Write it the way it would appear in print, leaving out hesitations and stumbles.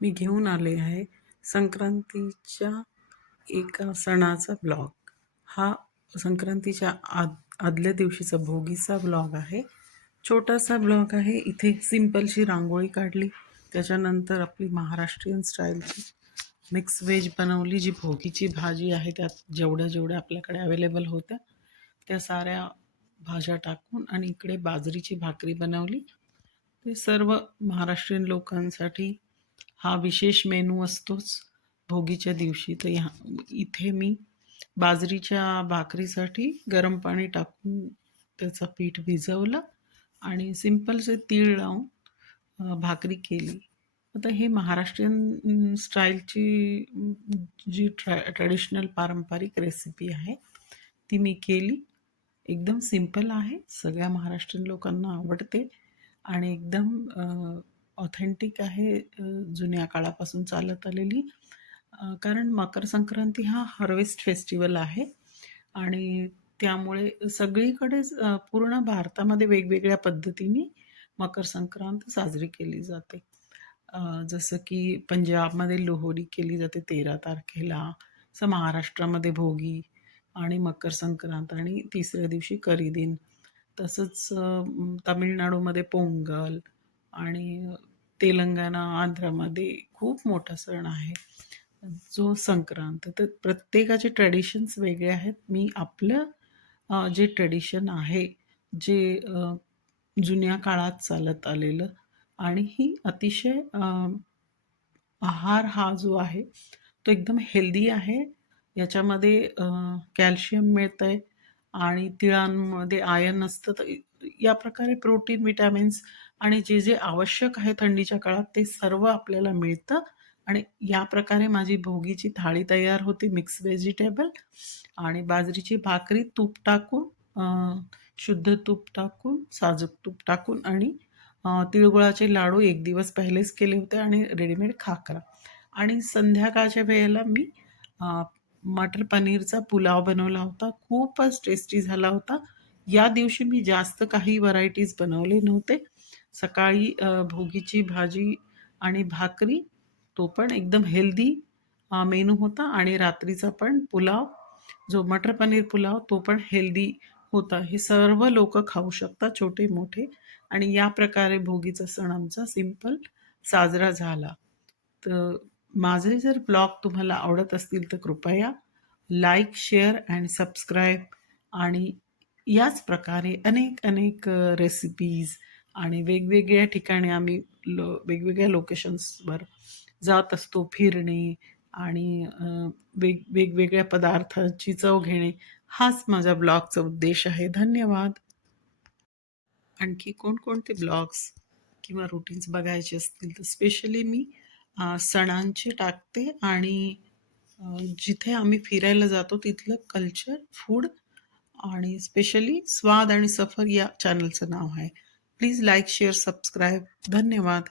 मी घेऊन आले आहे संक्रांतीच्या एका सणाचा ब्लॉग. हा संक्रांतीच्या आदल्या दिवशीचा भोगीचा ब्लॉग आहे. छोटासा ब्लॉग आहे. इथे सिंपलशी रांगोळी काढली, त्याच्यानंतर आपली महाराष्ट्रीयन स्टाईलची मिक्स व्हेज बनवली. जी भोगीची भाजी आहे त्यात जेवढ्या जेवढ्या आपल्याकडे अवेलेबल होत्या त्या साऱ्या भाज्या टाकून, आणि इकडे बाजरीची भाकरी बनवली. ते सर्व महाराष्ट्रीयन लोकांसाठी हा विशेष मेनू असतोच भोगीच्या दिवशी. तर इथे मी बाजरीच्या भाकरीसाठी गरम पाणी टाकून त्याचं पीठ भिजवलं आणि सिंपलचे तीळ लावून भाकरी केली. आता हे महाराष्ट्रीयन स्टाईलची जी ट्रेडिशनल पारंपरिक रेसिपी आहे ती मी केली. एकदम सिंपल आहे, सगळ्या महाराष्ट्रीयन लोकांना आवडते आणि एकदम ऑथेंटिक आहे, जुन्या काळापासून चालत आलेली. कारण मकर संक्रांती हा हार्वेस्ट फेस्टिवल आहे आणि त्यामुळे सगळीकडेच पूर्ण भारतामध्ये वेगवेगळ्या पद्धतीने मकर संक्रांत साजरी केली जाते. जसं की पंजाबमध्ये लोहरी केली जाते 13 तारखेला, असं महाराष्ट्रामध्ये भोगी आणि मकर संक्रांत आणि तिसऱ्या दिवशी करी. तसंच तामिळनाडूमध्ये पोंगल आणि तेलंगणा, आंध्रमध्ये खूप मोठा सण आहे जो संक्रांत. तर प्रत्येकाचे ट्रेडिशन्स वेगळे आहेत. मी आपलं जे ट्रेडिशन आहे, जे जुन्या काळात चालत आलेलं, आणि ही अतिशय आहार हा जो आहे तो एकदम हेल्दी आहे. याच्यामध्ये कॅल्शियम मिळतं आहे आणि तिळांमध्ये आयर्न असतं. तर या प्रकारे प्रोटीन, विटॅमिन्स आणि जे जे आवश्यक आहे थंडीच्या काळात ते सर्व आपल्याला मिळतं. आणि या प्रकारे माझी भोगीची थाळी तयार होते. मिक्स व्हेजिटेबल आणि बाजरीची भाकरी, तूप टाकून, शुद्ध तूप टाकून, साजूक तूप टाकून, आणि तिळगुळाचे लाडू एक दिवस पहिलेच केले होते आणि रेडीमेड खाकरा. आणि संध्याकाळच्या वेळेला मी मटर पनीरचा पुलाव बनवला होता. खूपच टेस्टी झाला होता. या दिवशी मी जास्त काही व्हरायटीज बनवले नव्हते. सकाळी भोगीची भाजी आणि भाकरी, तो पण एकदम हेल्दी मेनू होता, आणि रात्रीचा पण पुलाव, जो मटर पनीर पुलाव, तो पण हेल्दी होता. हे सर्व लोकं खाऊ शकतात, छोटे मोठे. आणि या प्रकारे भोगीचा सण आमचा सिंपल साजरा झाला. तर माझे जर ब्लॉग तुम्हाला आवडत असतील तर कृपया लाईक, शेअर अँड सबस्क्राईब. आणि याच प्रकारे अनेक अनेक रेसिपीज आणि वेगवेगळ्या ठिकाणी आम्ही वेगवेगळ्या लोकेशन्सवर जात असतो फिरणे, आणि वेगवेगळ्या पदार्थाची चव घेणे, हाच माझ्या ब्लॉगचा उद्देश आहे. धन्यवाद. आणखी कोणकोणते ब्लॉग्स किंवा रूटीन्स बघायचे असतील तर स्पेशली मी सणांचे टाकते, आणि जिथे आम्ही फिरायला जातो तिथलं कल्चर, फूड, आणि स्पेशली स्वाद आणि सफर या चॅनलचं नाव आहे. Please like, share, subscribe. धन्यवाद.